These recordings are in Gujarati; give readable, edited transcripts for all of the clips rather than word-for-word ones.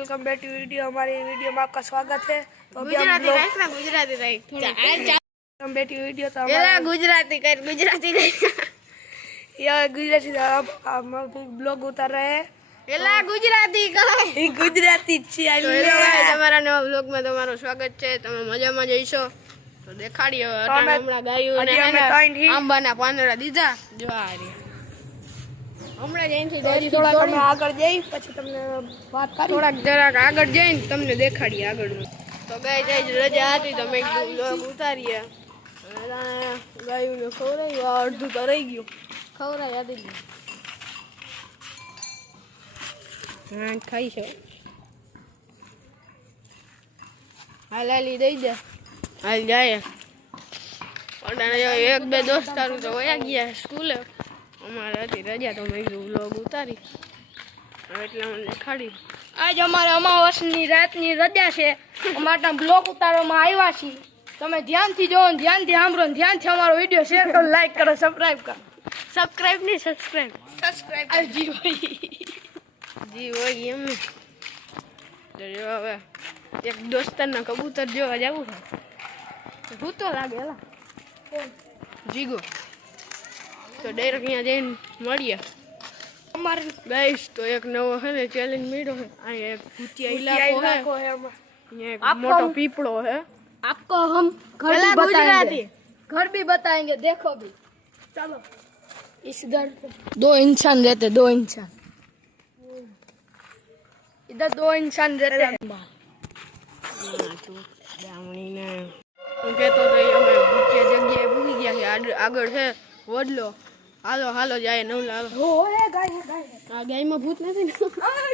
Welcome back to video. हमारी वीडियो में आपका स्वागत है। तो गुजराती राइट ना Gujarati right welcome back to video. तो एला गुजराती कर गुजराती यह गुजराती हम ब्लॉग उतार रहे हैं। एला गुजराती कहे गुजराती तो गाइस हमारा नवा ब्लॉग में તમારું સ્વાગત છે। તમે મજામાં જઈશો તો દેખાડીઓ અટાણે હમણાં ગાયું ને આંબાના પાંદડા દીધા જો આ રે હમણાં જઈનથી દાદી થોડા અમે આગળ જઈ પછી તમને વાત કરી થોડાક જરાક આગળ જઈને તમને દેખાડીએ આગળનું। તો ગાઈસ આજ રજા હતી તો મેં બ્લોગ ઉતારીએ ગાયું ને ખવરાયું અડધું તો રહી ગયું ખવરાય હતી હા ખાઈ છે હાલાલી દઈ દે હાલ જાય એક બે દોસ્તારું તો વયા ગયા સ્કૂલે અમારે હતી રજા તો મેં બ્લોગ ઉતારી એટલે મને દેખાડી। આજ અમારે અમાવસની રાતની રજા છે અમારા બ્લોગ ઉતારવામાં આવ્યા છીએ। તમે ધ્યાનથી જોવો ધ્યાનથી સાંભળો ધ્યાનથી અમારો વિડીયો શેર કરો લાઈક કરો સબસ્ક્રાઇબ કરો સબસ્ક્રાઇબ નહીં સબસ્ક્રાઇબ જી હોય એમ તો જો હવે એક દોસ્તારના કબૂતર જોવા જવું છે હું તો લાગે એલા જીગો તો ડાયરેક્ટ અહીંયા જઈને મળીએ અમારે ગાઈસ। તો એક નવો છે ને ચેલેન્જ મળ્યો છે અહીંયા એક ભૂતિયા ઇલાકો है અહીંયા એક મોટો પીપળો है आपको हम घर भी बताएंगे घर भी बताएंगे देखो भी चलो इस घर दो इंसान रहते दो इंसान इधर दो इंसान रहते हैं। બ્રાહ્મણીને હું કહેતો તો અમે ભૂતિયા જગ્યાએ ભૂગી ગયા છે આગળ છે વડલો હાલો હાલો જાય નવલા હાલો ओए गाय આ ગાયમાં ભૂત નથી ને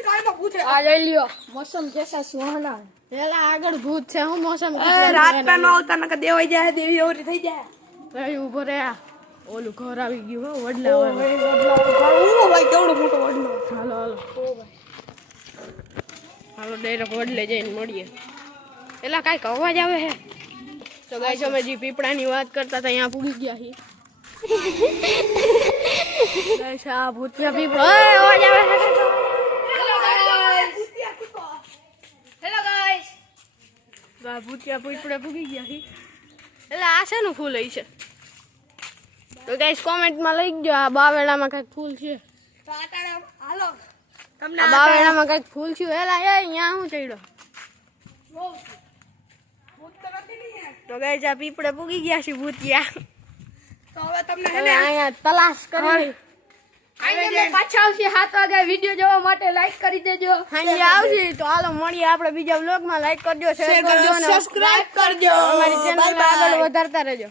गाय में पूछे आ ले लियो मौसम कैसा सुहाना है પેલા આગળ ભૂત છે હું મોસમ रात में नो આવતા નક દેવાઈ જાય દેવી ઓરી થઈ જાય ભાઈ ઉભો રે ઓલું ઘર આવી ગયું હો વડલા ઓ ભાઈ કેવડો મોટો વડલો હાલો હાલો ઓ ભાઈ હાલો ડાયરેક્ટ વડલે જઈને મળીએ। પેલા કાંઈક અવાજ આવે છે તો ગાઈસ અમે જે પીપળાની વાત કરતા હતા અહીંયા પૂગી ગયા છીએ ગાઈસ આ ભૂતિયા પીપળો અવાજ આવે છે હેલો ગાઈસ આ ભૂતિયા પીપળે પૂગી ગયા છીએ એટલે આ શેનું ફૂલ હોય છે તો ગાઈસ કોમેન્ટમાં લઈ ગયો આ બાવેડામાં કંઈક ફૂલ છે હાલો તમને આ બાવેડામાં કંઈક ફૂલ છે એલા એ અહીંયા શું ચડ્યો તો ગાઈસ આ પીપળે પૂગી ગયા છે ભૂતિયા તો હવે તમને હવે અહીંયા તલાશ કરી આઈને પાછા આવશે 7 વાગે વિડિયો જોવા માટે લાઈક કરી દેજો હાજી આવશે તો હાલો મળીએ આપણે બીજા વ્લોગમાં લાઈક કરજો શેર કરજો અને સબસ્ક્રાઇબ કરજો અમારી ચેનલને આગળ વધારતા રહેજો।